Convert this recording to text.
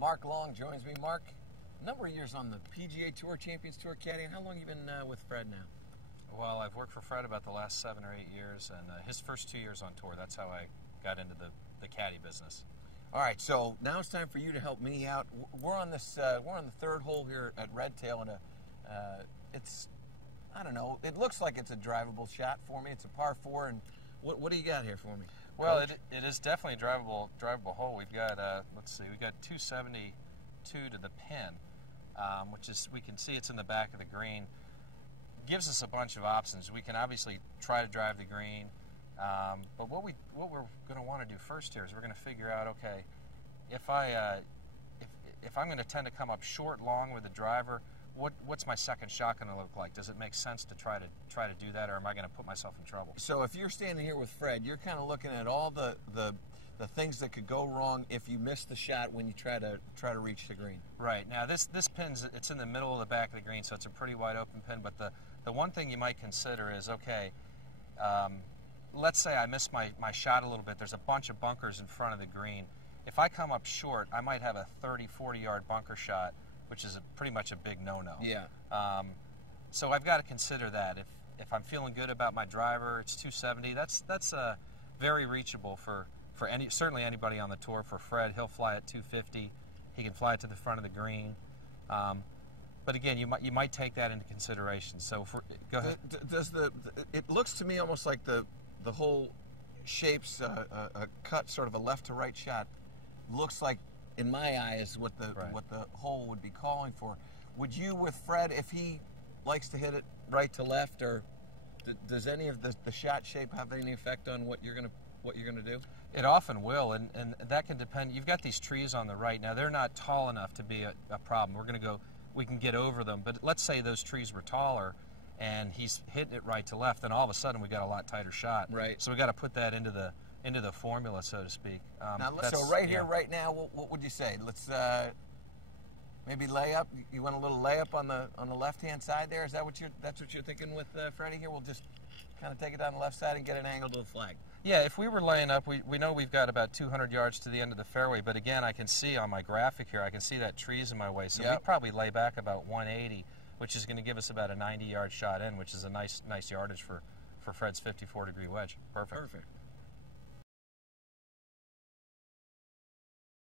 Mark Long joins me. Mark, a number of years on the PGA Tour, Champions Tour caddy. How long have you been with Fred now? Well, I've worked for Fred about the last 7 or 8 years, and his first 2 years on tour. That's how I got into the caddy business. All right, so now it's time for you to help me out. We're on this. We're on the third hole here at Redtail, and it's, I don't know. It looks like it's a drivable shot for me. It's a par 4, and what do you got here for me? Well, it is definitely a drivable hole. We've got let's see, we've got 272 to the pin, which is, we can see it's in the back of the green. Gives us a bunch of options. We can obviously try to drive the green, but what we're going to want to do first here is we're going to figure out, okay, if I'm going to tend to come up short, long with the driver, what's my second shot going to look like? Does it make sense to try to do that, or am I going to put myself in trouble? So if you're standing here with Fred, you're kind of looking at all the things that could go wrong if you miss the shot when you try to reach the green. Right. Now this pin's, it's in the middle of the back of the green, so it's a pretty wide open pin, but the one thing you might consider is, okay, let's say I miss my shot a little bit. There's a bunch of bunkers in front of the green. If I come up short, I might have a 30, 40-yard bunker shot, which is pretty much a big no-no. Yeah. So I've got to consider that. If I'm feeling good about my driver, it's 270. That's very reachable for certainly anybody on the tour. For Fred, he'll fly at 250. He can fly it to the front of the green. But again, you might take that into consideration. So go ahead. It looks to me almost like the whole shape's a cut, sort of a left to right shot. Looks like, in my eyes, what the hole would be calling for. Would you, with Fred, if he likes to hit it right to left, or does any of the shot shape have any effect on what you're gonna do? It often will, and that can depend. You've got these trees on the right. Now they're not tall enough to be a problem. We can get over them, but let's say those trees were taller and he's hitting it right to left, then all of a sudden we got a lot tighter shot. Right. So we got to put that into the formula, so to speak. So right here, right now, what would you say? Let's maybe lay up. You want a little layup on the left-hand side there? Is that what you're thinking with Freddie here? We'll just kind of take it down the left side and get an angle to the flag. Yeah, if we were laying up, we know we've got about 200 yards to the end of the fairway, but again, I can see on my graphic here, I can see that tree's in my way, so we'd probably lay back about 180, which is going to give us about a 90-yard shot in, which is a nice yardage for Fred's 54-degree wedge. Perfect. Perfect.